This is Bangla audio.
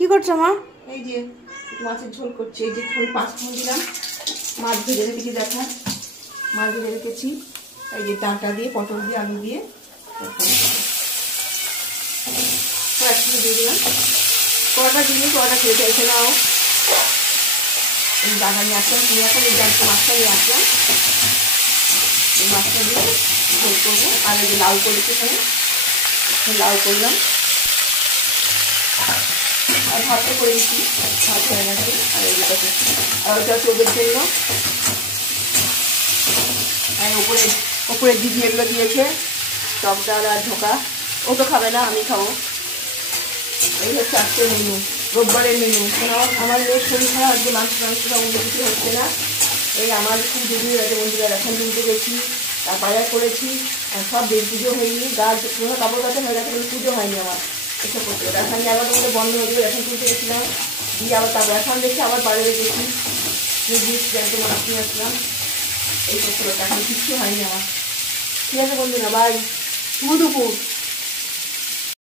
কি করছো মা? এই যে মাছের ঝোল করছি। এই যে থই 5 ফোড়ন দিলাম, মাছ ভেজে রেখেছি, দেখা মাছ ভেজে রেখেছি। এই যে ডাঁটা দিয়ে, পটল দিয়ে, আলু দিয়ে একসাথে দিয়ে দিলাম। কড়াটা দিয়ে কড়াটা খেয়ে চাইছে নাও। এই ডাঁটা নিয়ে আসলাম, কিনে আসলাম, এই ডাঁটা মাছটা নিয়ে আসলাম। এই মাছটা দিয়ে ঝোল করবো। আর এই যে লাউ করেছি, এখানে লাউ করলাম। আর ভাতটা করে দিচ্ছি, ভাত হয়ে গেছে। আর এই যেটা আর ওটা হচ্ছে ওদের জন্য। আর ওপরে দিদি এগুলো দিয়েছে, টক ডাল আর ঢোকা। ও তো খাবে না, আমি খাবো। এই হচ্ছে আজকের মেনু, রোববারের মেনু। আমার মেয়ের শরীর খারাপ, আজকে মাংস অন্য কিছু হচ্ছে না। এই আমার খুব দেরি হয়ে গেছে বন্ধুরা, রেশন তুলতে গেছি, তার বাজার করেছি, আর সব দেরি, পুজো হয়নি। পুরো কাপড় কাচা হয়ে গেছে, কিন্তু পুজো হয়নি আমার। এসব করতে রেশন 11টার মধ্যে বন্ধ হয়ে যাবে। রেশন তুলতে গেছিলাম, দিয়ে আবার তার রেশন দেখে আবার বাজারে গেছি, ব্যাংকে মাছ নিয়ে আসলাম। এই করতে এখন কিচ্ছু হয়নি আমার। ঠিক আছে বন্ধুরা, বাই, শুভ দুপুর।